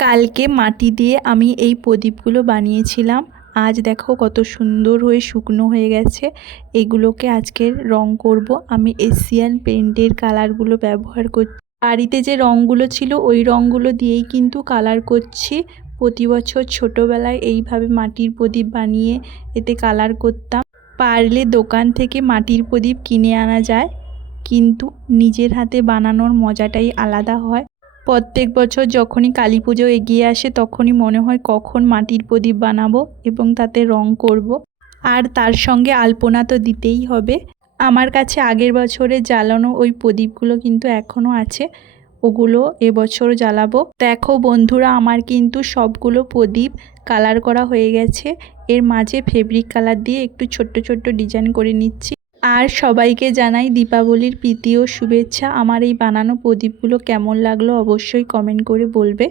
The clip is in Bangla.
কালকে মাটি দিয়ে আমি এই প্রদীপগুলো বানিয়েছিলাম। আজ দেখো কত সুন্দর হয়ে শুকনো হয়ে গেছে। এগুলোকে আজকে রং করব। আমি এশিয়ান পেইন্টের কালারগুলো ব্যবহার করছি। বাড়িতে যে রঙগুলো ছিল ওই রঙগুলো দিয়েই কিন্তু কালার করছি। প্রতি বছর ছোটোবেলায় এইভাবে মাটির প্রদীপ বানিয়ে এতে কালার করতাম। পারলে দোকান থেকে মাটির প্রদীপ কিনে আনা যায়, কিন্তু নিজের হাতে বানানোর মজাটাই আলাদা হয়। প্রত্যেক বছর যখনই কালী পুজো এগিয়ে আসে তখনই মনে হয় কখন মাটির প্রদীপ বানাবো এবং তাতে রং করব। আর তার সঙ্গে আলপনা তো দিতেই হবে। আমার কাছে আগের বছরে জ্বালানো ওই প্রদীপগুলো কিন্তু এখনও আছে, ওগুলো এবছর জ্বালাবো। দেখো বন্ধুরা, আমার কিন্তু সবগুলো প্রদীপ কালার করা হয়ে গেছে। এর মাঝে ফেব্রিক কালার দিয়ে একটু ছোট্ট ছোট্ট ডিজাইন করে নিচ্ছি। আর সবাইকে জানাই দীপাবলির প্রীতি ও শুভেচ্ছা। আমার এই বানানো প্রদীপগুলো কেমন লাগলো অবশ্যই কমেন্ট করে বলবে।